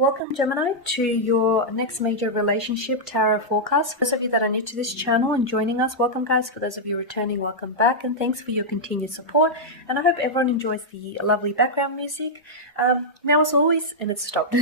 Welcome, Gemini, to your next major relationship tarot forecast. For those of you that are new to this channel and joining us, welcome, guys. For those of you returning, welcome back, and thanks for your continued support. And I hope everyone enjoys the lovely background music. Now, as always, and it's stopped.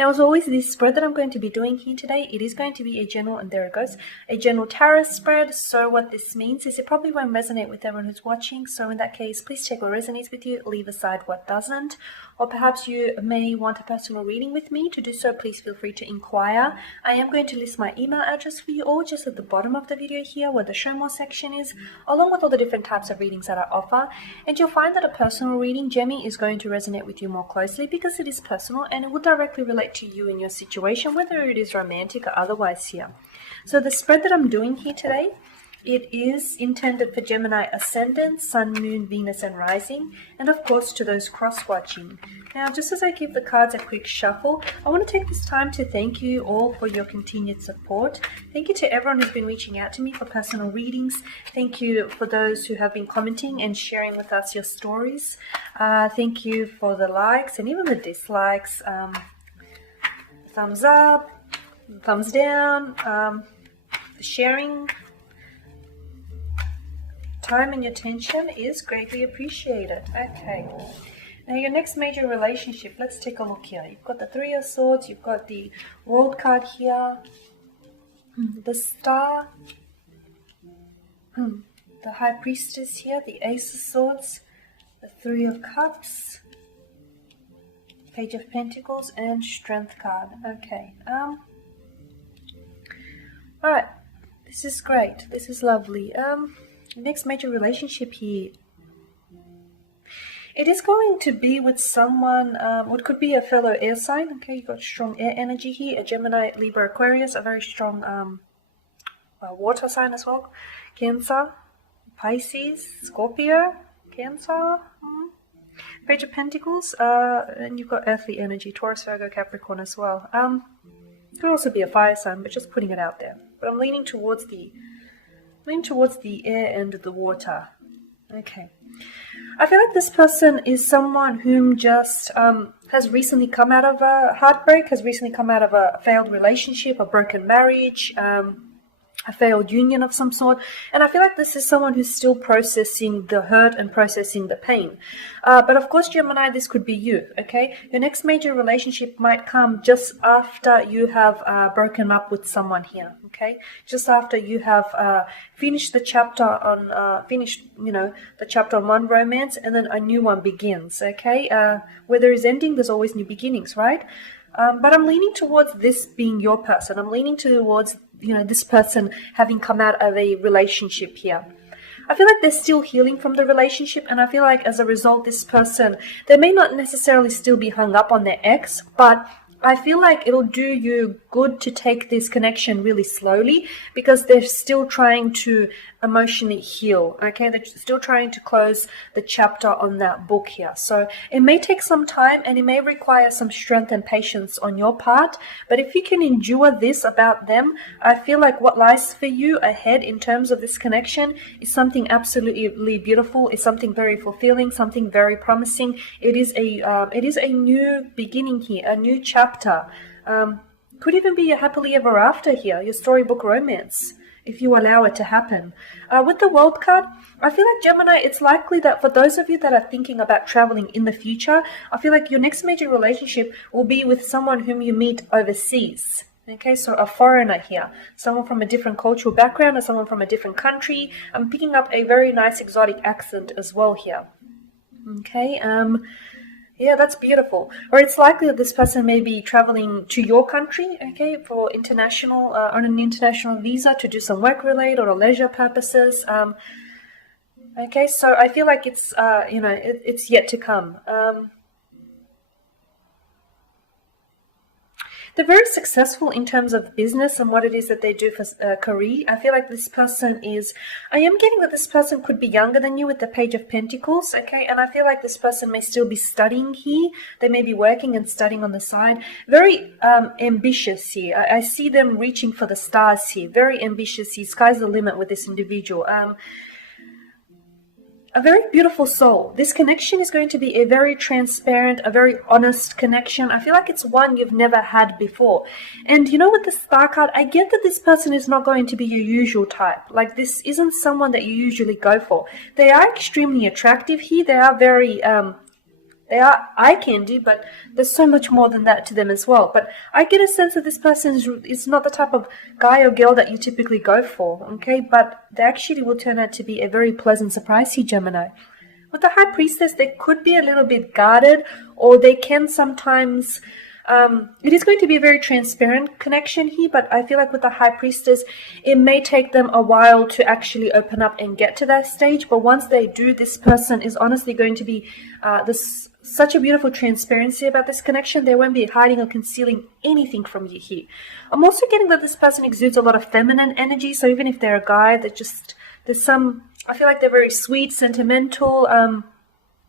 Now, as always, this spread that I'm going to be doing here today, it is going to be a general, and there it goes, a general tarot spread. So what this means is it probably won't resonate with everyone who's watching. So in that case, please check what resonates with you, leave aside what doesn't. Or perhaps you may want a personal reading with me. To do so, please feel free to inquire. I am going to list my email address for you all just at the bottom of the video here where the show more section is, along with all the different types of readings that I offer. And you'll find that a personal reading, Gemmy, is going to resonate with you more closely because it is personal and it will directly relate to you and your situation, whether it is romantic or otherwise here. So the spread that I'm doing here today, it is intended for Gemini Ascendant, Sun, Moon, Venus, and Rising, and of course to those cross-watching. Now, just as I give the cards a quick shuffle, I want to take this time to thank you all for your continued support. Thank you to everyone who's been reaching out to me for personal readings. Thank you for those who have been commenting and sharing with us your stories. Thank you for the likes and even the dislikes. Thumbs up, thumbs down, the sharing. Time and your attention is greatly appreciated. Okay. Now your next major relationship, let's take a look here. You've got the Three of Swords, you've got the World card here, the Star, the High Priestess here, the Ace of Swords, the Three of Cups, Page of Pentacles, and Strength card. Okay. Alright. This is great. This is lovely. Next major relationship here, it is going to be with someone, what could be a fellow air sign. Okay, you've got strong air energy here, a Gemini, Libra, Aquarius, a very strong water sign as well, Cancer, Pisces, Scorpio, Cancer, Page of Pentacles, and you've got earthly energy, Taurus, Virgo, Capricorn as well. Could also be a fire sign, but just putting it out there. But I'm leaning towards the air and the water. Okay. I feel like this person is someone whom just has recently come out of a heartbreak, has recently come out of a failed relationship, a broken marriage, a failed union of some sort. And I feel like this is someone who's still processing the hurt and processing the pain. But of course, Gemini, this could be you, okay? Your next major relationship might come just after you have broken up with someone here, okay? Just after you have finished the chapter on, the chapter on one romance, and then a new one begins, okay? Where there is ending, there's always new beginnings, right? But I'm leaning towards this being your person. I'm leaning towards, this person having come out of a relationship here. I feel like they're still healing from the relationship, and I feel like as a result, this person, they may not necessarily still be hung up on their ex, but I feel like it'll do you good to take this connection really slowly because they're still trying to emotionally heal, okay? They're still trying to close the chapter on that book here. So it may take some time and it may require some strength and patience on your part, but if you can endure this about them, I feel like what lies for you ahead in terms of this connection is something absolutely beautiful, is something very fulfilling, something very promising. It is a new beginning here, a new chapter. Could even be a happily ever after here, your storybook romance, if you allow it to happen. With the World card, I feel like Gemini, it's likely that for those of you that are thinking about traveling in the future, I feel like your next major relationship will be with someone whom you meet overseas. Okay, so a foreigner here, someone from a different cultural background or someone from a different country. I'm picking up a very nice exotic accent as well here. Okay, yeah, that's beautiful. Or it's likely that this person may be traveling to your country, okay, for international, on an international visa to do some work-related or leisure purposes. Okay, so I feel like it's, it's yet to come. They're very successful in terms of business and what it is that they do for career. I feel like this person I am getting that this person could be younger than you with the Page of Pentacles, okay? And I feel like this person may still be studying here. They may be working and studying on the side. Very ambitious here. I see them reaching for the stars here. Very ambitious here. Sky's the limit with this individual. a very beautiful soul. This connection is going to be a very transparent, a very honest connection. I feel like it's one you've never had before. And you know, with the Star card, I get that this person is not going to be your usual type. Like, this isn't someone that you usually go for. They are extremely attractive here. They are very, they are eye candy, but there's so much more than that to them as well. But I get a sense that this person is not the type of guy or girl that you typically go for, okay? But they actually will turn out to be a very pleasant surprise here, Gemini. With the High Priestess, they could be a little bit guarded, or they can sometimes... it is going to be a very transparent connection here, but I feel like with the High Priestess, it may take them a while to actually open up and get to that stage. But once they do, this person is honestly going to be such a beautiful transparency about this connection. They won't be hiding or concealing anything from you here. I'm also getting that this person exudes a lot of feminine energy. So even if they're a guy, there's some, I feel like they're very sweet, sentimental.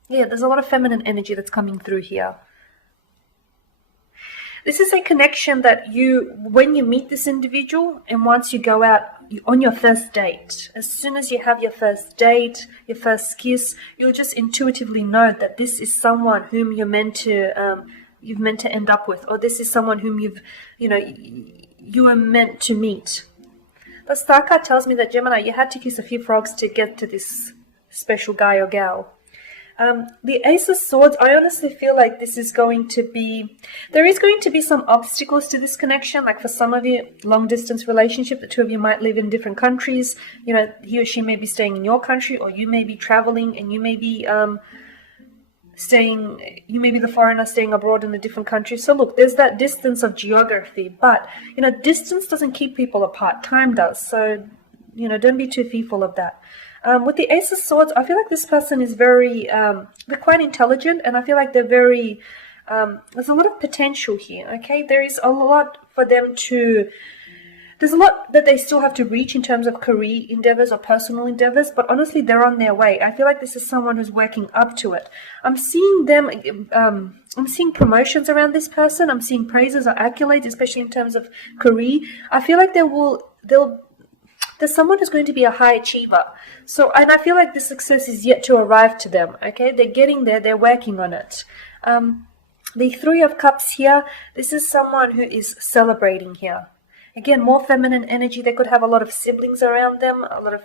Yeah, there's a lot of feminine energy that's coming through here. This is a connection that when you meet this individual and once you go out on your first date, as soon as you have your first date, your first kiss, you'll just intuitively know that this is someone whom you've meant to end up with, or this is someone whom you are meant to meet. The Star card tells me that, Gemini, you had to kiss a few frogs to get to this special guy or gal. The Ace of Swords, I honestly feel like there is going to be some obstacles to this connection. Like for some of you, long distance relationship, the two of you might live in different countries. You know, he or she may be staying in your country, or you may be traveling and you may be the foreigner staying abroad in a different country. So look, there's that distance of geography, but distance doesn't keep people apart. Time does. So, don't be too fearful of that. With the Ace of Swords, I feel like this person is very, they're quite intelligent, and I feel like they're very, there's a lot of potential here, okay? There is a lot for them to, there's a lot that they still have to reach in terms of career endeavors or personal endeavors, but honestly, they're on their way. I feel like this is someone who's working up to it. I'm seeing them, I'm seeing promotions around this person. I'm seeing praises or accolades, especially in terms of career. I feel like there's someone who's going to be a high achiever. So, and I feel like the success is yet to arrive to them, okay? They're getting there, they're working on it. The Three of Cups here, this is someone who is celebrating here. Again, more feminine energy. They could have a lot of siblings around them, a lot of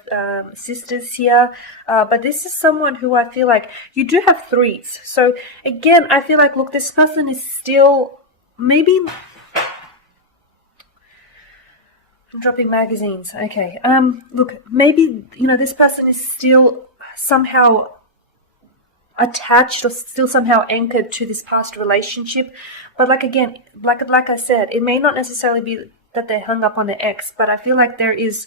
sisters here. But this is someone who I feel like, you do have threes. So again, I feel like, look, this person is still maybe... I'm dropping magazines. Okay. Look, maybe, this person is still somehow attached or still somehow anchored to this past relationship. But like I said, it may not necessarily be that they hung up on the ex, but I feel like there is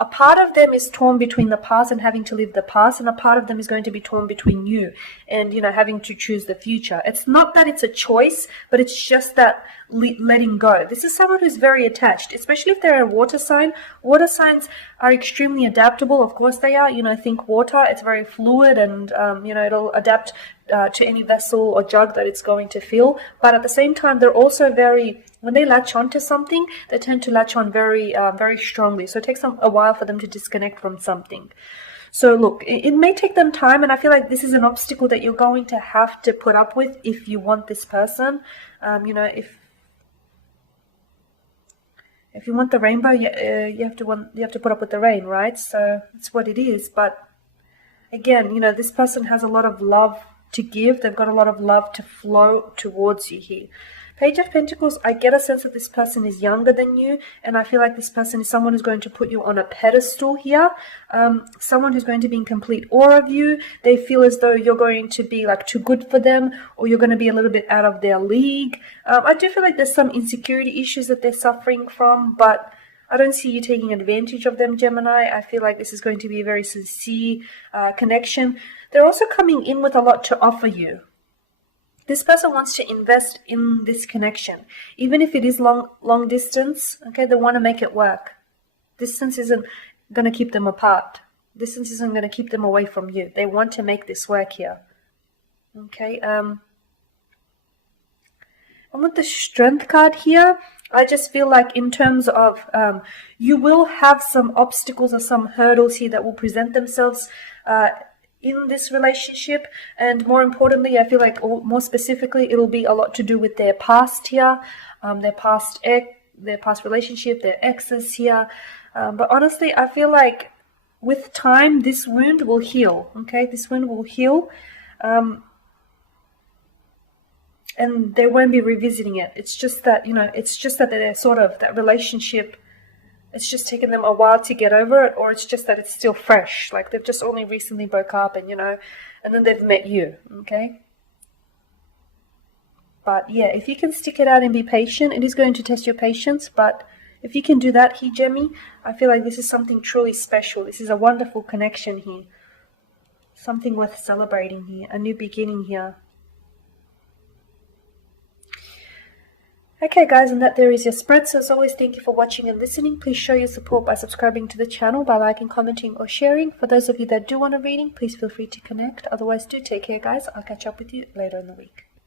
a part of them is torn between the past and having to live the past, and a part of them is going to be torn between you and, having to choose the future. It's not that it's a choice, but it's just that letting go. This is someone who's very attached, especially if they're a water sign. Water signs are extremely adaptable. Of course they are. Think water, it's very fluid, and, it'll adapt to any vessel or jug that it's going to fill. But at the same time, they're also very... When they latch on to something, they tend to latch on very, very strongly. So it takes them a while for them to disconnect from something. So look, it may take them time, and I feel like this is an obstacle that you're going to have to put up with if you want this person. If you want the rainbow, you have to put up with the rain, right? So it's what it is. But again, this person has a lot of love to give. They've got a lot of love to flow towards you here. Page of Pentacles, I get a sense that this person is younger than you, and I feel like this person is someone who's going to put you on a pedestal here, someone who's going to be in complete awe of you. They feel as though you're going to be like too good for them, or you're going to be a little bit out of their league. I do feel like there's some insecurity issues that they're suffering from, but I don't see you taking advantage of them, Gemini. I feel like this is going to be a very sincere connection. They're also coming in with a lot to offer you. This person wants to invest in this connection. Even if it is long distance, okay, they want to make it work. Distance isn't going to keep them apart. Distance isn't going to keep them away from you. They want to make this work here. Okay, and with the Strength card here, I just feel like in terms of, you will have some obstacles or some hurdles here that will present themselves in this relationship, and more importantly, I feel like, or more specifically, it'll be a lot to do with their past here, their past relationship, their exes here. But honestly, I feel like with time, this wound will heal. Okay, this wound will heal, and they won't be revisiting it. It's just that, it's just that they're sort of, that relationship, it's just taken them a while to get over it, or it's just that it's still fresh. Like they've just only recently broke up, and and then they've met you, okay? But yeah, if you can stick it out and be patient, it is going to test your patience, but if you can do that here, Gemini, I feel like this is something truly special. This is a wonderful connection here. Something worth celebrating here, a new beginning here. Okay guys, and that there is your spread. So as always, thank you for watching and listening. Please show your support by subscribing to the channel, by liking, commenting or sharing. For those of you that do want a reading, please feel free to connect. Otherwise, do take care guys. I'll catch up with you later in the week.